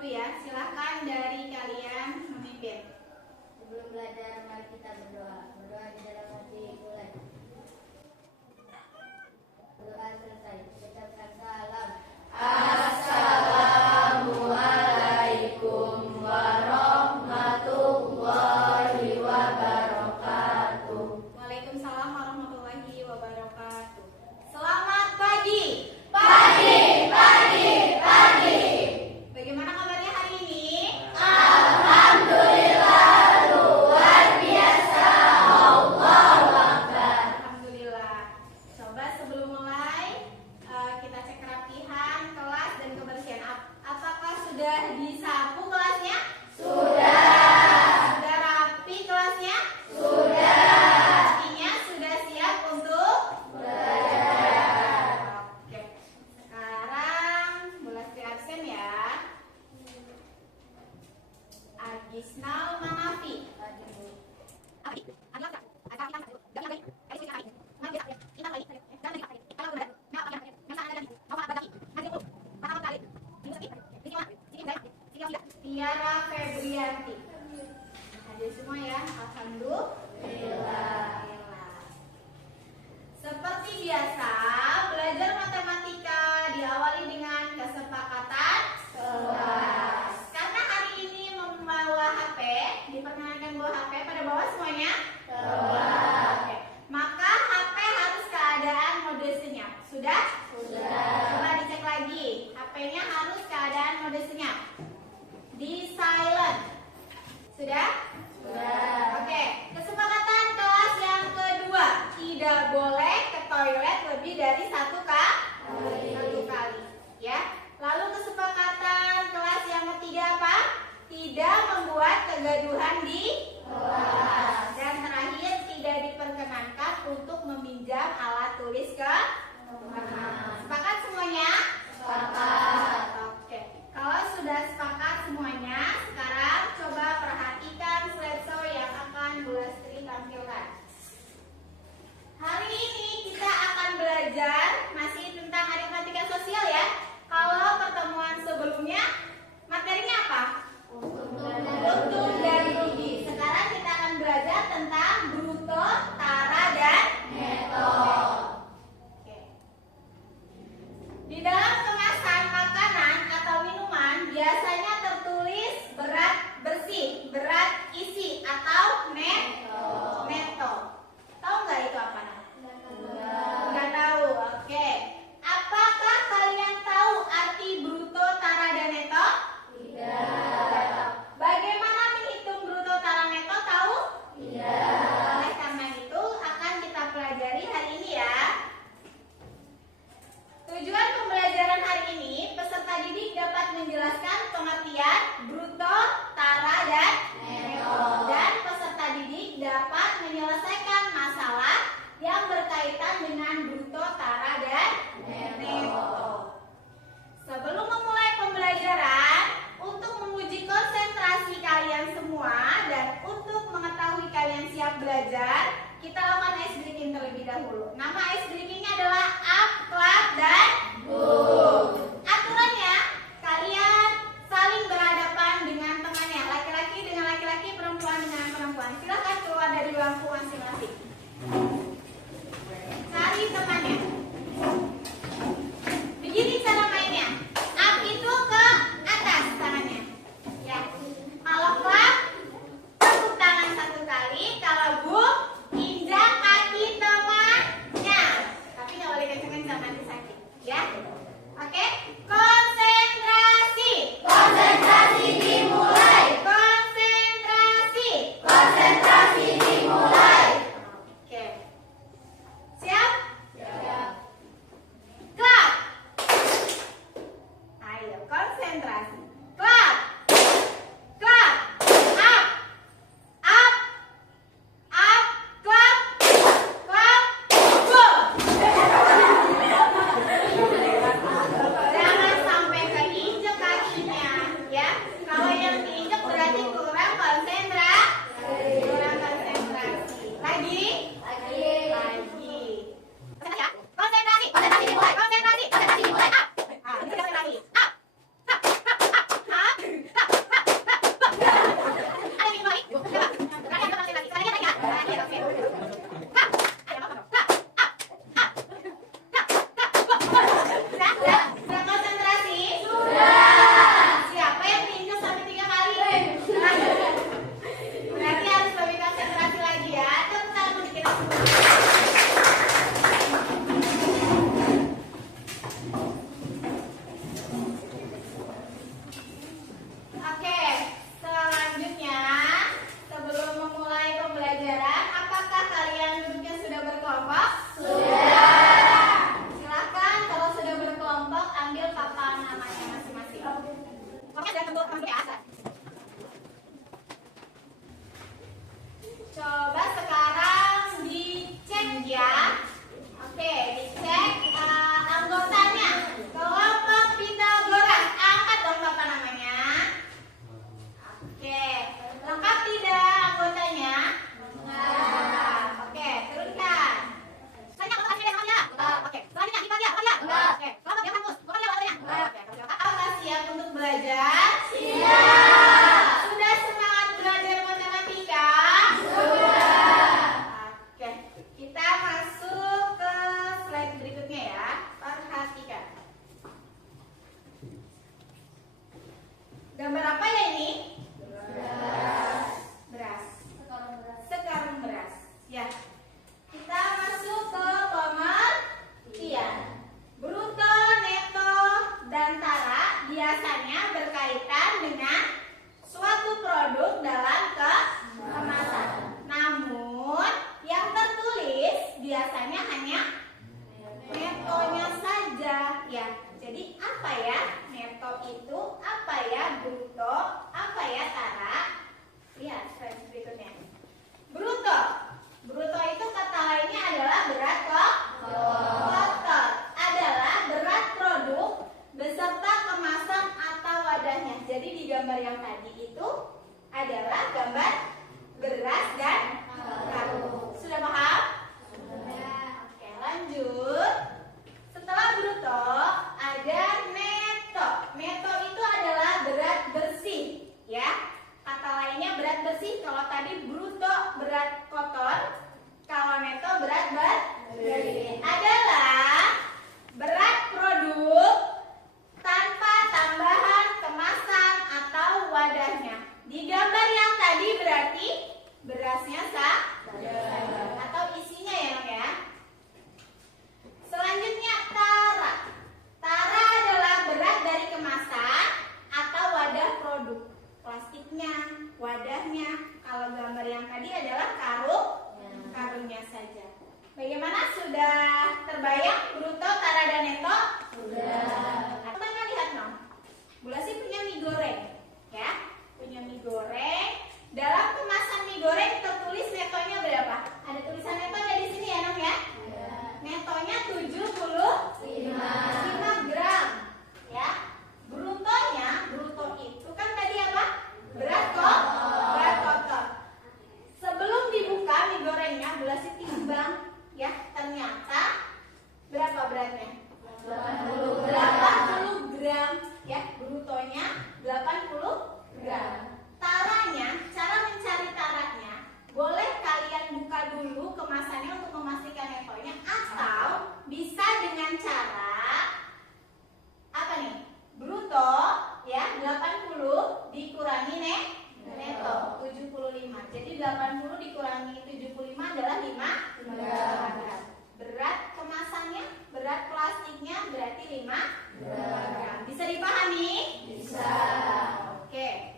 dulu ya. Silahkan dari kalian memimpin. Sebelum belajar, mari kita berdoa. Berdoa di dalam hati mulai. Doa selesai. Ucapkan salam. Assalamualaikum warahmatullahi wabarakatuh. Waalaikumsalam warahmatullahi wabarakatuh. Selamat pagi. Bagaimana kabarnya hari ini? Alhamdulillah, luar biasa. Allahu Akbar. Alhamdulillah. Coba sebelum mulai kita cek kerapihan kelas dan kebersihan. Apakah sudah disapu kelasnya? Sudah. Sudah rapi kelasnya? Sudah. Artinya sudah siap untuk Belajar. Oke. Sekarang mulai absen ya. Agisnal Manafi. Tiara Febrianti. Hadir semua ya. Alhamdulillah. Seperti biasa, belajar matematika diawali dengan kesepakatan kelas. Karena hari ini membawa HP, diperkenankan bawa HP, pada bawah semuanya? Oke. Maka HP harus keadaan mode senyap. Sudah? Coba dicek lagi. HP-nya harus keadaan mode senyap. Di silent. Sudah? Oke. Kesepakatan kelas yang kedua, tidak boleh ke toilet lebih dari satu kali. Ya. Lalu kesepakatan kelas yang ketiga apa? Tidak membuat kegaduhan di kelas. Dan terakhir, tidak diperkenankan untuk meminjam alat tulis ke kelas. Sepakat semuanya? Sepakat. Oke. Kalau sudah sepakat semuanya, sekarang coba perhatikan slideshow yang akan Bu Lestri tampilkan. Hari ini kita akan belajar masih tentang aritmatika sosial ya. Kalau pertemuan sebelumnya materinya apa? Untung dan rugi. Sekarang kita akan Coba sekarang dicek ya. Oke, dicek anggotanya. Kelompok Pitagoras. Angkat dong Bapak namanya. Oke, lengkap tidak anggotanya? Lengkap. Oke, turunkan. Tanya kelompok asli sama ya? Oke, selanjutnya IPA ya? Oke, kelompok yang kampus. Bukan ya anggotanya? Oke, apakah siap untuk belajar? Siap. Sudah semangat belajar matematika? Oke, kita masuk ke slide berikutnya ya. Perhatikan. Gambar apa ya ini? Beras. Sekarang beras. Ya. Kita masuk ke pengertian. Bruto, neto, dan tara biasanya berkaitan dengan suatu produk dalam kemasan. Namun, yang tertulis biasanya hanya netonya saja. Ya, jadi apa ya neto itu? Apa ya bruto? Apa ya tara? Lihat slide berikutnya. Bruto. Bruto itu kata lainnya adalah berat kotor. Adalah berat produk beserta kemasan atau wadahnya. Jadi di gambar yang tadi itu adalah gambar beras dan karung. Sudah paham? Oke, lanjut. Setelah bruto ada neto. Neto itu adalah berat bersih, ya. Kata lainnya berat bersih. Kalau tadi bruto berat kotor, kalau neto berat bersih. Adalah berat produk tanpa tambahan kemasan atau wadahnya. Di gambar yang tadi berarti berasnya atau isinya ya, Nok ya. Selanjutnya tara. Tara adalah berat dari kemasan atau wadah produk. Plastiknya, wadahnya. Kalau gambar yang tadi adalah karungnya saja. Bagaimana, sudah terbayang bruto, tara, dan neto? Sudah. Teman-teman lihat dong. Bu Lasi punya mie goreng, ya. Punya mie goreng. Dalam kemasan mie goreng tertulis netonya berapa? Ada tulisan netonya di sini ya, Nom ya? Netonya 75 gram, ya. Brutonya, bruto itu kan tadi apa? Berat kotor. Sebelum dibuka mie gorengnya, Bu Lasi timbang, ya. Ternyata berapa beratnya? 80 gram, ya. Brutonya 80 gram. Taranya, cara mencari taranya, boleh kalian buka dulu kemasannya untuk memastikan netonya, atau bisa dengan cara apa nih? Bruto ya 80 dikurangi neto 75. Jadi 80 dikurangi 75 adalah 5 gram. Berat kemasannya, berat plastiknya berarti 5 gram. Bisa dipahami? Bisa. Oke.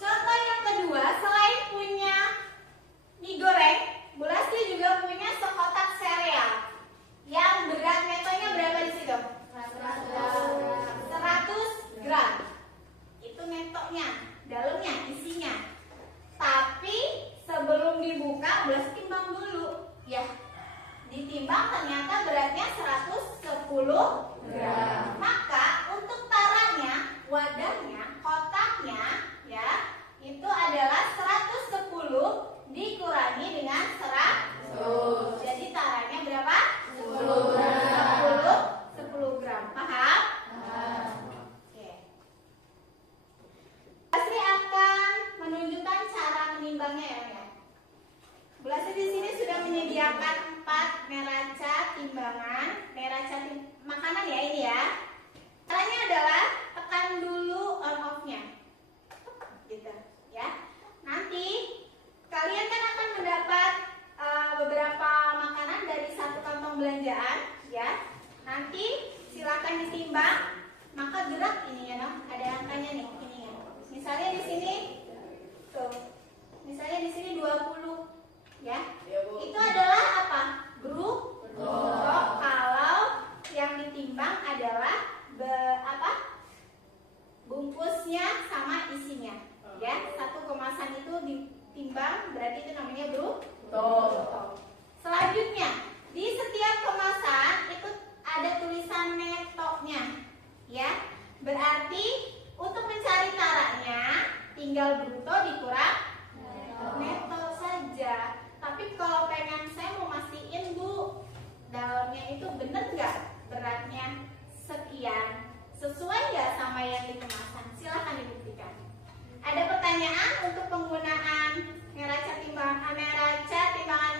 Contoh yang kedua, selain punya mie goreng, Bu Lastri juga punya sekotak sereal yang berat netonya berapa di situ? 100 gram. Itu netonya, dalamnya, isinya. Tapi sebelum dibuka, Bu Lastri timbang dulu, ya. Ditimbang ternyata beratnya 110 gram. tinggal bruto dikurang neto saja. Tapi kalau pengen saya mau mastiin Bu, dalamnya itu bener nggak beratnya sekian, sesuai nggak sama yang di kemasan? Silahkan dibuktikan. Ada pertanyaan untuk penggunaan neraca timbangan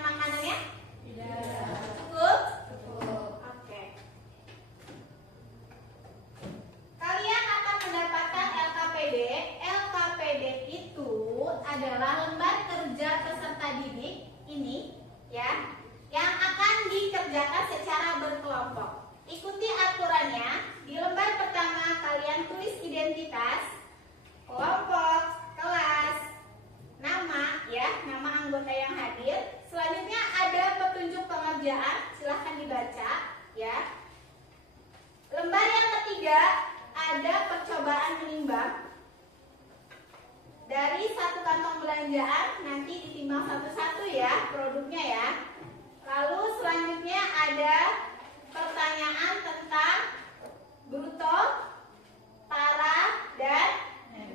makanannya? Tidak. Cukup? Cukup. Oke. Kalian akan mendapatkan LKPD. LKPD itu adalah lembar kerja peserta didik ini ya, yang akan dikerjakan secara berkelompok. Ikuti aturannya. Di lembar pertama kalian tulis identitas, kelompok, kelas, nama ya, nama anggota yang hadir. Selanjutnya ada petunjuk pengerjaan, silahkan dibaca ya. Lembar yang ketiga ada percobaan menimbang. Dari satu kantong belanjaan nanti ditimbang satu-satu ya produknya ya. Lalu selanjutnya ada pertanyaan tentang bruto, tara, dan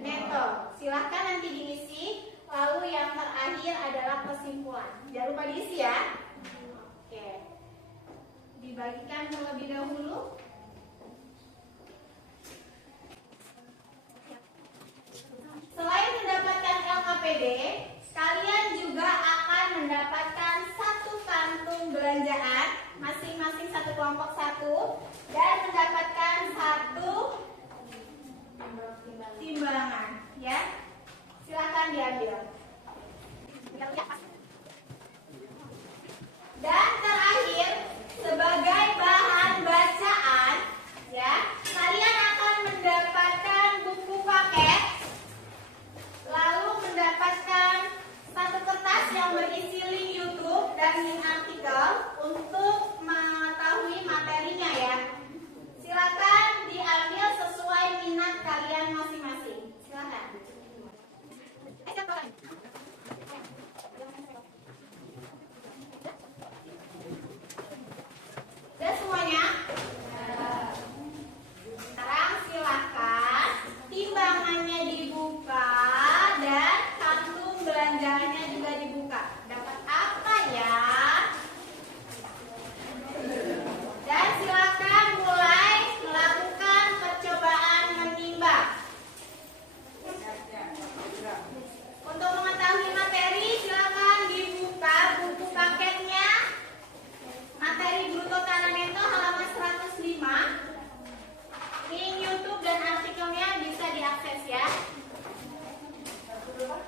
neto. Silahkan nanti diisi. Lalu yang terakhir adalah kesimpulan. Jangan lupa diisi ya. Oke. Dibagikan terlebih dahulu. Selain mendapatkan LKPD, kalian juga akan mendapatkan satu kantung belanjaan, masing-masing satu kelompok satu, dan mendapatkan satu timbangan, ya. Silakan diambil. Dan terakhir, sebagai bahan bacaan, ya, kalian akan mendapatkan buku paket. Lalu mendapatkan satu kertas yang berisi link YouTube dan link artikel untuk mengetahui materinya ya. Silakan diambil sesuai minat kalian masing-masing. Silakan. Udah semuanya? Sekarang silakan timbangannya dibuka dan kantung belanjaannya juga dibuka. Dapat apa ya? Dan silakan mulai melakukan percobaan menimbang. Untuk mengetahui materi, silakan dibuka buku paketnya. Materi bruto tara neto halaman 105. Link YouTube dan artikelnya bisa diakses ya. 105.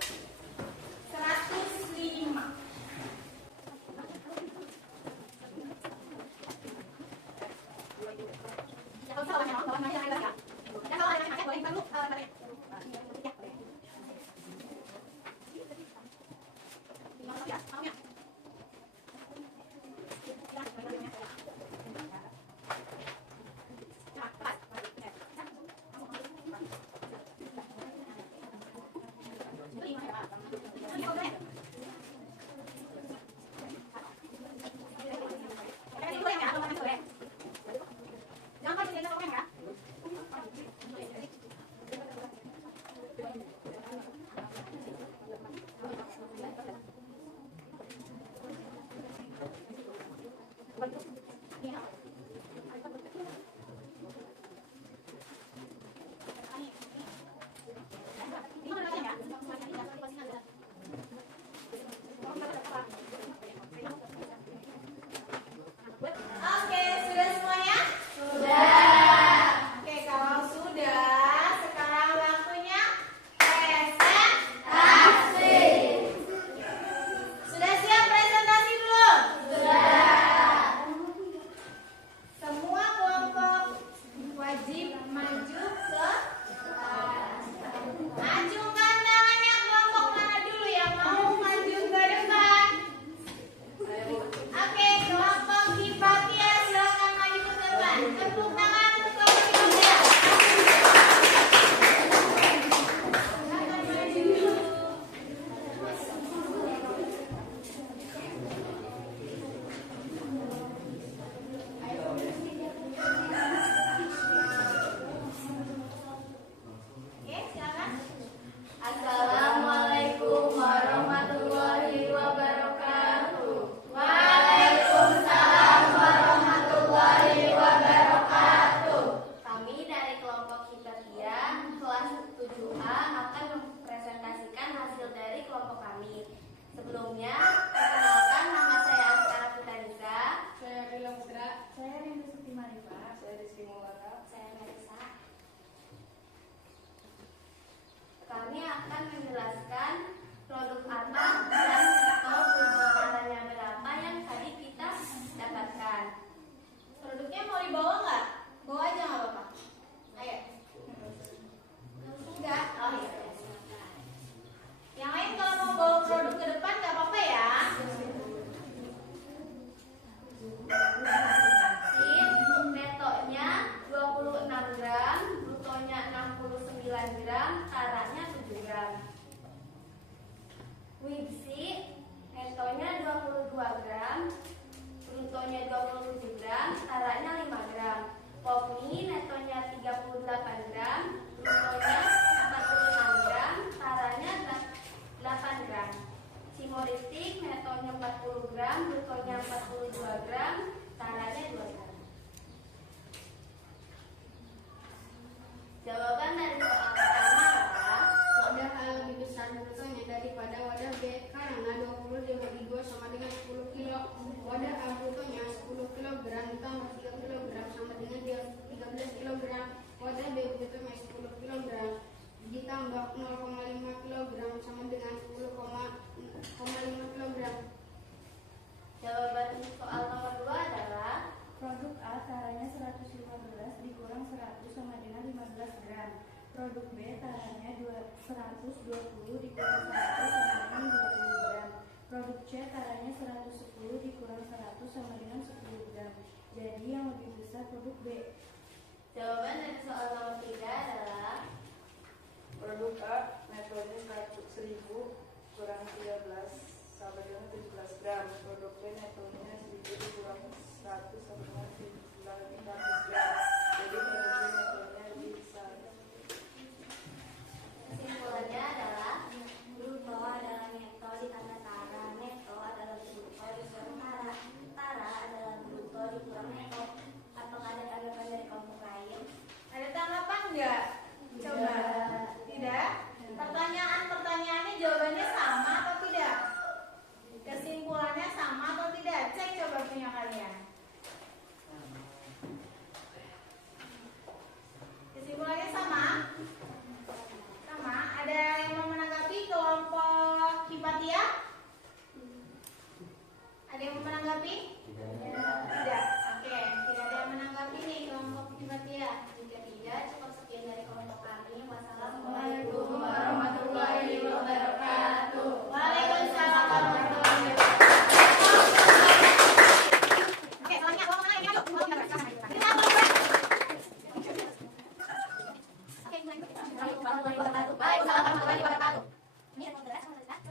Produk B taranya 120 dikurang 100 sama dengan 20 gram. Produk C taranya 110 dikurang 100 sama dengan 10 gram. Jadi yang lebih besar produk B. Jawaban dari soal nomor 3 adalah Produk A metronya 1000 kurang 13 sama dengan 17 gram. Produk B metronya 1000 dikurang 100 sama dengan 100 gram. Jadi produk B metronya lebih besar. kesimpulannya adalah bruto adalah netto ditambah tara, netto adalah bruto dikurang tara, tara adalah bruto dikurang netto. Apakah ada tanggapan dari kelompok lain? Ada tanggapan enggak? Coba. Tidak? Pertanyaannya jawabannya sama atau tidak? Kesimpulannya sama atau tidak? Cek coba punya kalian. Kesimpulannya sama? Sama. Ada yang mau menanggapi kelompok Hipatia? Ada yang mau menanggapi? Tidak. Oke, tidak ada yang menanggapi nih kelompok Hipatia. Jika tidak, cukup sekian dari kelompok kami. Wassalamualaikum warahmatullahi wabarakatuh. Waalaikumsalam warahmatullahi wabarakatuh. Oke, selanjutnya kelompok mana ini? Ayo, kelompok kita bersama. Kita kelompok berapa? Oke, Waalaikumsalam warahmatullahi wabarakatuh. Waalaikumsalam warahmatullahi wabarakatuh. Ini ada kelompok berapa?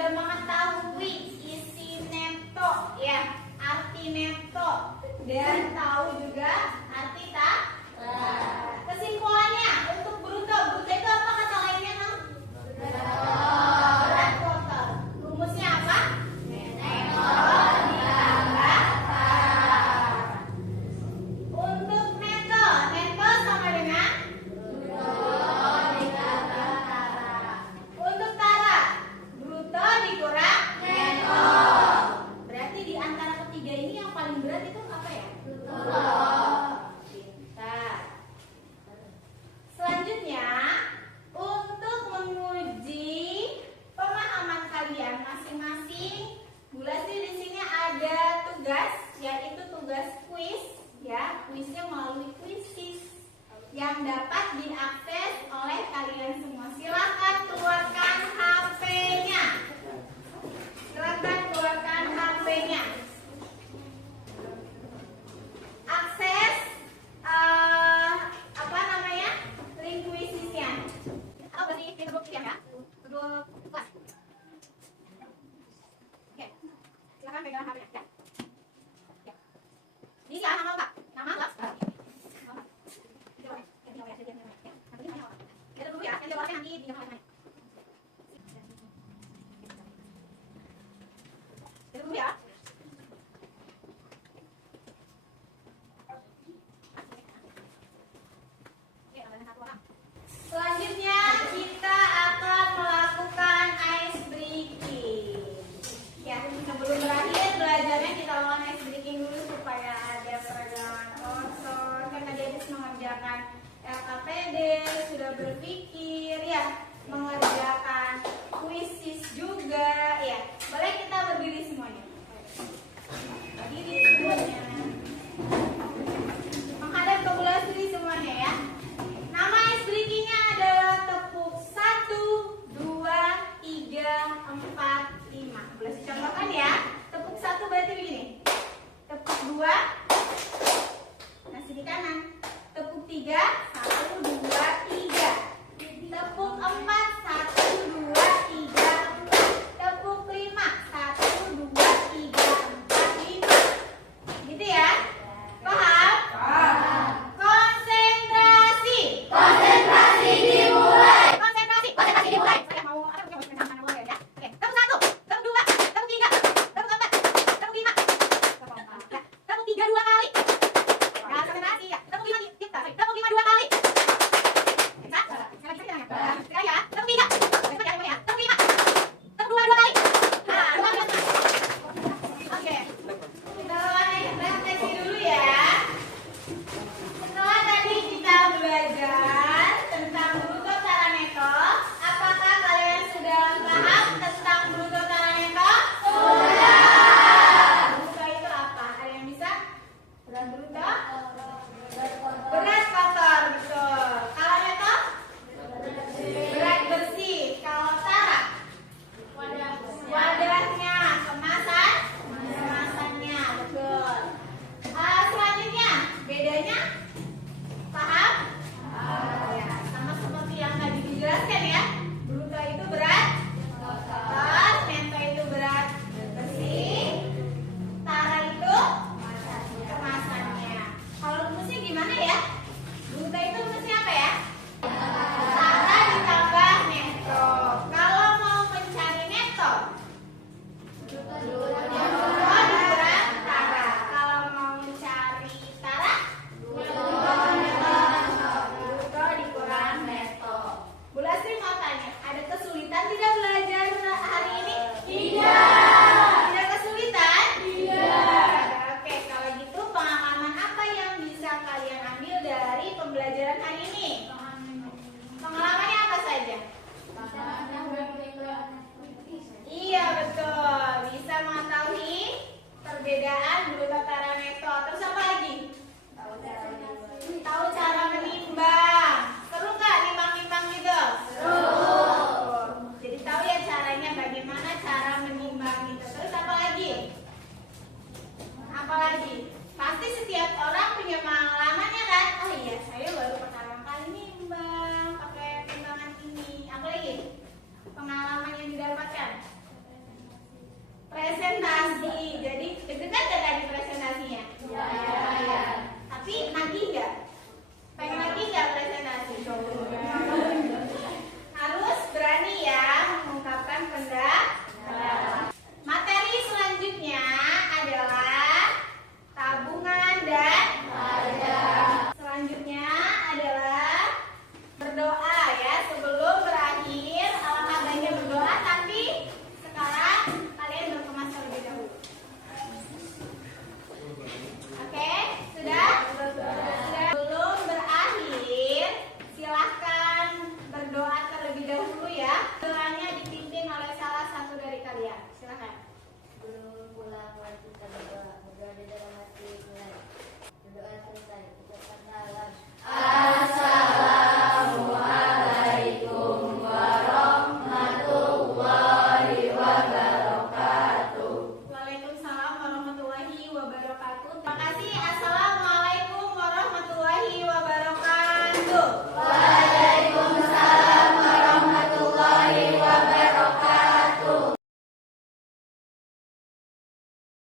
sudah mengetahui isi neto ya, arti neto, dan tahu juga arti tak. Kesimpulannya untuk bruto, bruto itu apa kata lainnya, Nam? Berat total. Rumusnya apa? Neto ditambah tara. Untuk neto, neto sama dengan bruto ditambah tara. Untuk tara, bruto dikurang neto. Berarti di antara ketiga ini yang paling berat itu apa ya? Bruto. Pintar. Selanjutnya, untuk menguji pemahaman kalian masing-masing, Bu Lesti di sini ada tugas, yaitu tugas kuis, ya, kuisnya melalui kuisis yang dapat diakses oleh kalian semua. Silakan keluarkan HP-nya. Silakan keluarkan HP-nya. Akses apa namanya? Link kuisisnya. Apa sih grup ya? Grup kelas. Oke. Silakan pegang HP-nya ya. Oke. Ini ya nama Kak. Nama kelas. Kita dulu ya, yang jawabnya nanti di